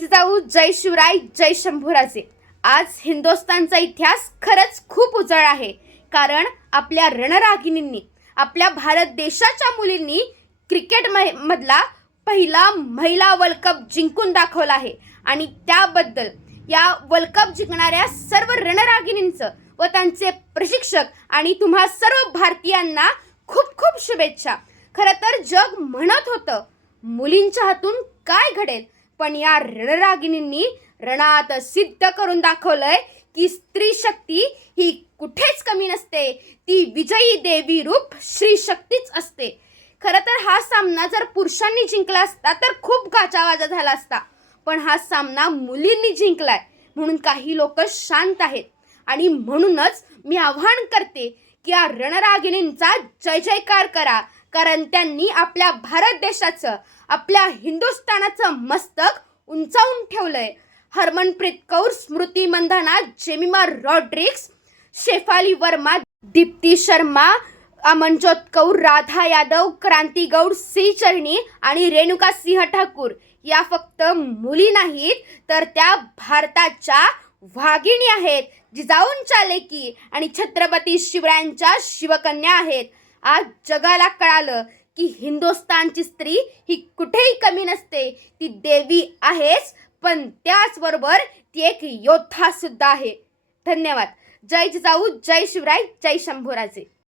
जिजाऊ जय शिवराय जय शंभूराजे. आज हिंदुस्तानचा इतिहास खरंच खूप उजळ आहे. कारण आपल्या रणरागिणींनी आपल्या भारत देशाच्या मुलींनी क्रिकेट मधला पहिला महिला वर्ल्ड कप जिंकून दाखवला आहे. आणि त्याबद्दल या वर्ल्ड कप जिंकणाऱ्या सर्व रणरागिणींचं व त्यांचे प्रशिक्षक आणि तुम्हा सर्व भारतीयांना खूप खूप शुभेच्छा. खरं तर जग म्हणत होतं मुलींच्या हातून काय घडेल? पण या रणरागिणींनी रणात सिद्ध करून दाखवलंय की स्त्री शक्ती ही कुठेच कमी नसते. ती विजयी देवी रूप श्री शक्तीच असते. खरं तर हा सामना जर पुरुषांनी जिंकला असता तर खूप गाजावाजा झाला असता. पण हा सामना मुलींनी जिंकलाय. म्हणून काही लोक शांत आहेत. आणि म्हणूनच मी आव्हान करते की या रणरागिणींचा जय जयकार करा. कारण त्यांनी आपल्या भारत देशाचं आपल्या हिंदुस्थानाचं मस्तक उंचावून ठेवलंय. हरमनप्रीत कौर स्मृती मंधाना जेमिमा रॉड्रिक्स शेफाली वर्मा दीप्ती शर्मा अमनजोत कौर राधा यादव क्रांती गौड सी चरणी आणि रेणुका सिंह ठाकूर या फक्त मुली नाहीत तर त्या भारताच्या वाघिणी आहेत जिजाऊंच्या लेकी आणि छत्रपती शिवरायांच्या शिवकन्या आहेत. आज जगाला कळालं की हिंदुस्थानची स्त्री ही कुठेही कमी नसते. ती देवी आहेच पण त्याचबरोबर ती एक योद्धा सुद्धा आहे. धन्यवाद. जय जिजाऊ जय शिवराय जय शंभूराजे.